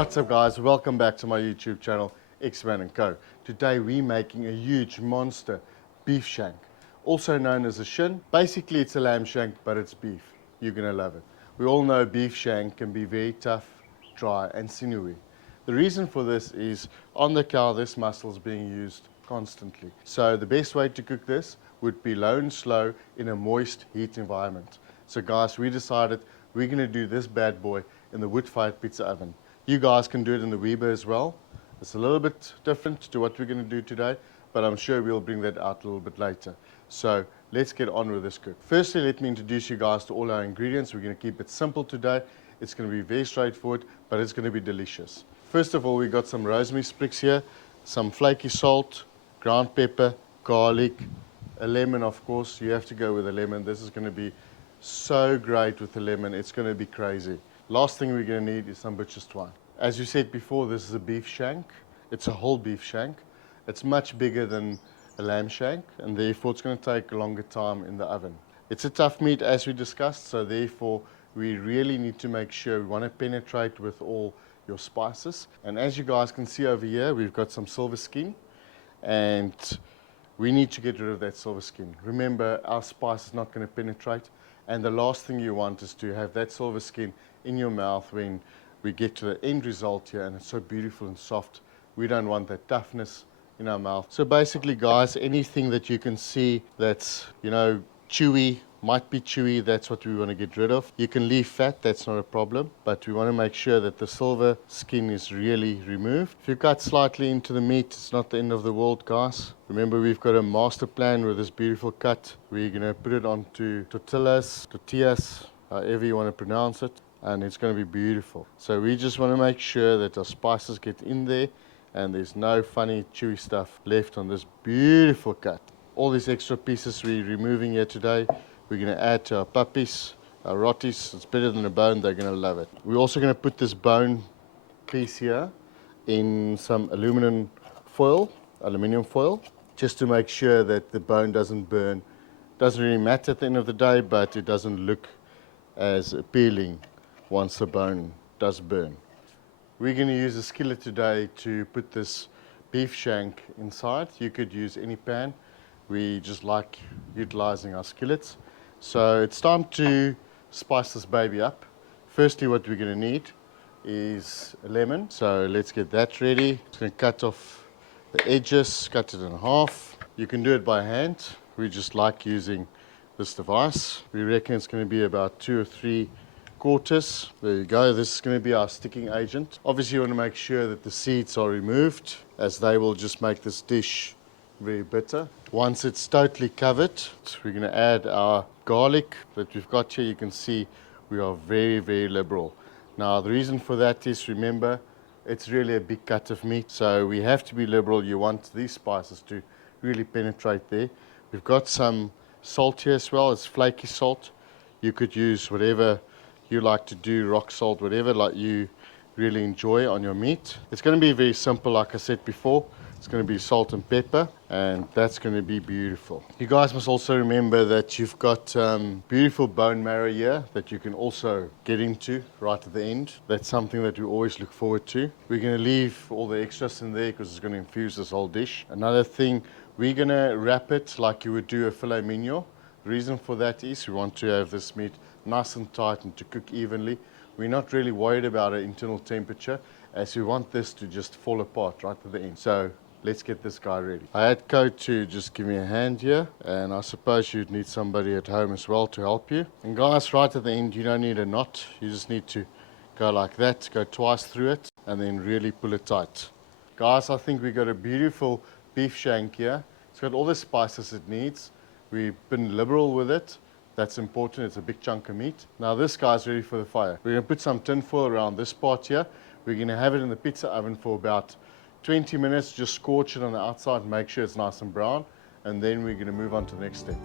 What's up guys, welcome back to my YouTube channel, Xman Co. Today we're making a huge monster beef shank, also known as a shin. Basically it's a lamb shank, but it's beef. You're gonna love it. We all know beef shank can be very tough, dry and sinewy. The reason for this is on the cow this muscle is being used constantly. So the best way to cook this would be low and slow in a moist heat environment. So guys, we decided we're gonna do this bad boy in the wood-fired pizza oven. You guys can do it in the Weber as well. It's a little bit different to what we're going to do today, but I'm sure we'll bring that out a little bit later. So let's get on with this cook. Firstly, let me introduce you guys to all our ingredients. We're going to keep it simple today. It's going to be very straightforward, but it's going to be delicious. First of all, we got some rosemary sprigs here, some flaky salt, ground pepper, garlic, a lemon, of course. You have to go with a lemon. This is going to be so great with a lemon. It's going to be crazy. Last thing we're going to need is some butcher's twine. As you said before, this is a beef shank. It's a whole beef shank. It's much bigger than a lamb shank, and therefore it's going to take a longer time in the oven. It's a tough meat as we discussed, so therefore we really need to make sure we want to penetrate with all your spices. And as you guys can see over here, we've got some silver skin, and we need to get rid of that silver skin. Remember, our spice is not going to penetrate, and the last thing you want is to have that silver skin in your mouth when we get to the end result here and it's so beautiful and soft. We don't want that toughness in our mouth. So basically guys, anything that you can see that's, you know, chewy, might be chewy, that's what we want to get rid of. You can leave fat, that's not a problem, but we want to make sure that the silver skin is really removed. If you cut slightly into the meat, it's not the end of the world guys. Remember, we've got a master plan with this beautiful cut. We're going to put it onto tortillas, however you want to pronounce it, and it's going to be beautiful. So we just want to make sure that our spices get in there and there's no funny chewy stuff left on this beautiful cut. All these extra pieces we're removing here today, we're going to add to our puppies, our rotties. It's better than a bone, they're going to love it. We're also going to put this bone piece here in some aluminium foil, just to make sure that the bone doesn't burn. Doesn't really matter at the end of the day, but it doesn't look as appealing once the bone does burn. We're going to use a skillet today to put this beef shank inside. You could use any pan. We just like utilizing our skillets. So it's time to spice this baby up. Firstly, what we're going to need is a lemon. So let's get that ready. Just going to cut off the edges, cut it in half. You can do it by hand. We just like using this device. We reckon it's going to be about 2 or 3 quarters. There you go. This is going to be our sticking agent. Obviously you want to make sure that the seeds are removed, as they will just make this dish very bitter. Once it's totally covered, we're going to add our garlic that we've got here. You can see we are very, very liberal. Now the reason for that is, remember, it's really a big cut of meat, so we have to be liberal. You want these spices to really penetrate there. We've got some salt here as well. It's flaky salt. You could use whatever you like to do, rock salt, whatever like you really enjoy on your meat. It's going to be very simple, like I said before. It's going to be salt and pepper, and that's going to be beautiful. You guys must also remember that you've got beautiful bone marrow here that you can also get into right at the end. That's something that we always look forward to. We're going to leave all the extras in there because it's going to infuse this whole dish. Another thing, we're going to wrap it like you would do a filet mignon. The reason for that is we want to have this meat nice and tight and to cook evenly. We're not really worried about an internal temperature, as we want this to just fall apart right at the end. So let's get this guy ready. I had Co to just give me a hand here, and I suppose you'd need somebody at home as well to help you. And guys, right at the end, you don't need a knot. You just need to go like that, go twice through it, and then really pull it tight. Guys, I think we got a beautiful beef shank here. It's got all the spices it needs. We've been liberal with it. That's important. It's a big chunk of meat. Now this guy's ready for the fire. We're going to put some tin foil around this part here. We're going to have it in the pizza oven for about 20 minutes. Just scorch it on the outside and make sure it's nice and brown. And then we're going to move on to the next step.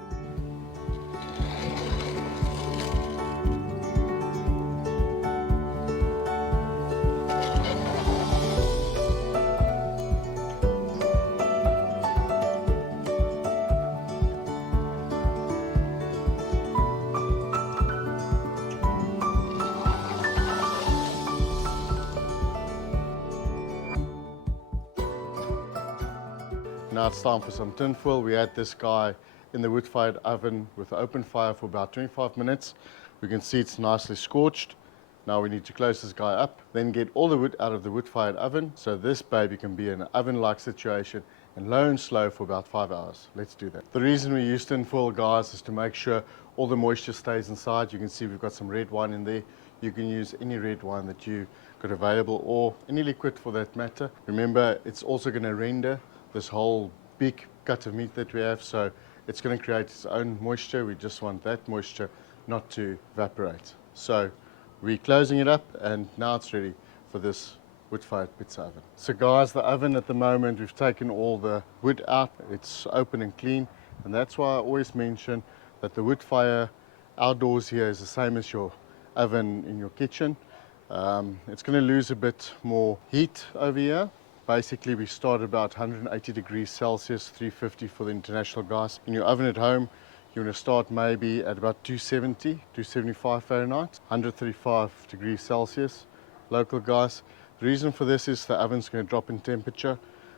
Now it's time for some tin foil. We had this guy in the wood-fired oven with open fire for about 25 minutes. We can see it's nicely scorched. Now we need to close this guy up, then get all the wood out of the wood-fired oven so this baby can be in an oven-like situation and low and slow for about 5 hours. Let's do that. The reason we use tin foil, guys, is to make sure all the moisture stays inside. You can see we've got some red wine in there. You can use any red wine that you got available or any liquid for that matter. Remember, it's also going to render this whole big cut of meat that we have, so it's going to create its own moisture. We just want that moisture not to evaporate. So we're closing it up and now it's ready for this wood-fired pizza oven. So guys, the oven at the moment, we've taken all the wood out. It's open and clean, and that's why I always mention that the wood fire outdoors here is the same as your oven in your kitchen. It's going to lose a bit more heat over here. Basically, we start about 180 degrees Celsius, 350 for the international guys. In your oven at home, you're going to start maybe at about 270, 275 Fahrenheit, 135 degrees Celsius, local guys. The reason for this is the oven's going to drop in temperature.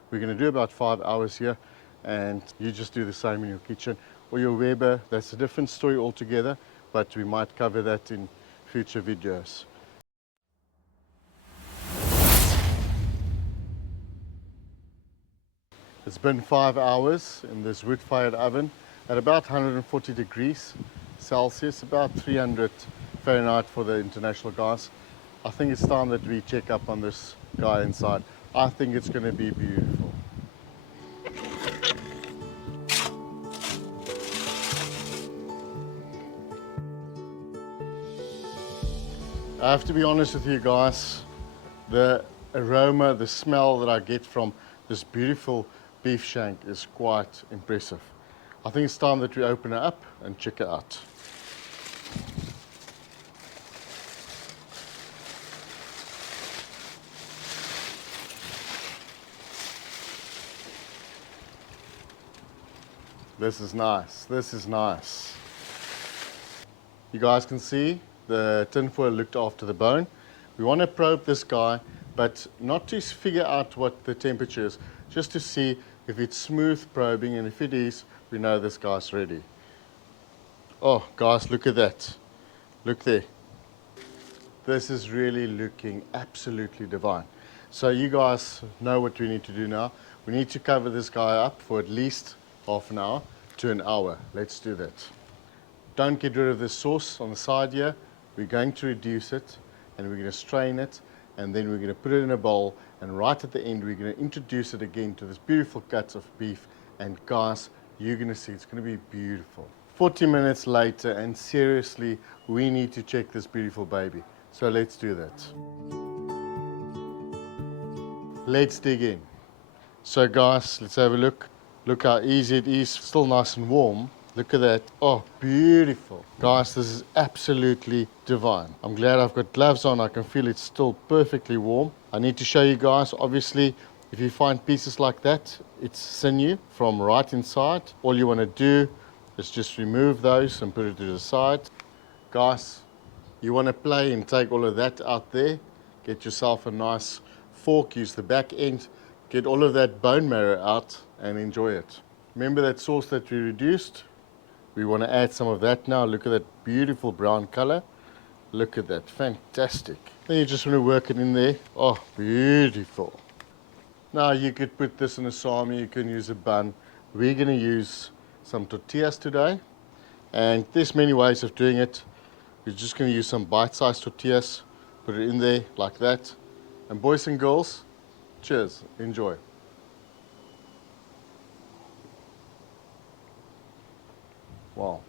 We're going to do about 5 hours here, and you just do the same in your kitchen or your Weber. That's a different story altogether, but we might cover that in future videos. It's been 5 hours in this wood-fired oven at about 140 degrees Celsius, about 300 Fahrenheit for the international guys. I think it's time that we check up on this guy inside. I think it's going to be beautiful. I have to be honest with you guys, the aroma, the smell that I get from this beautiful beef shank is quite impressive. I think it's time that we open it up and check it out. This is nice, this is nice. You guys can see the tin foil looked after the bone. We want to probe this guy, but not to figure out what the temperature is, just to see if it's smooth probing, and if it is, we know this guy's ready. Oh, guys, look at that. Look there. This is really looking absolutely divine. So you guys know what we need to do now. We need to cover this guy up for at least half an hour to an hour. Let's do that. Don't get rid of the sauce on the side here. We're going to reduce it, and we're going to strain it, and then we're going to put it in a bowl, and right at the end we're going to introduce it again to this beautiful cuts of beef, and guys, you're going to see it's going to be beautiful. 40 minutes later, and seriously, we need to check this beautiful baby. So let's do that. Let's dig in. So guys, let's have a look. Look how easy it is, still nice and warm. Look at that. Oh, beautiful. Guys, this is absolutely divine. I'm glad I've got gloves on. I can feel it's still perfectly warm. I need to show you guys, obviously, if you find pieces like that, it's sinew from right inside. All you want to do is just remove those and put it to the side. Guys, you want to play and take all of that out there. Get yourself a nice fork, use the back end, get all of that bone marrow out and enjoy it. Remember that sauce that we reduced? We want to add some of that now. Look at that beautiful brown color. Look at that, fantastic. Then you just want to work it in there. Oh, beautiful. Now you could put this in a salmi, you can use a bun. We're going to use some tortillas today. And there's many ways of doing it. We're just going to use some bite-sized tortillas, put it in there like that. And boys and girls, cheers, enjoy. Wow.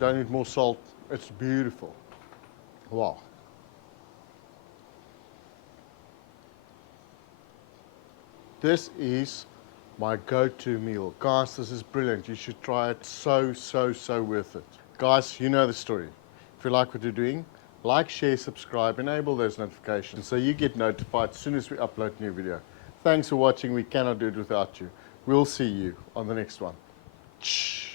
Don't need more salt. It's beautiful. Wow. This is my go-to meal. Guys, this is brilliant. You should try it. So worth it. Guys, you know the story. If you like what you're doing, like, share, subscribe, enable those notifications so you get notified as soon as we upload a new video. Thanks for watching. We cannot do it without you. We'll see you on the next one. Shh.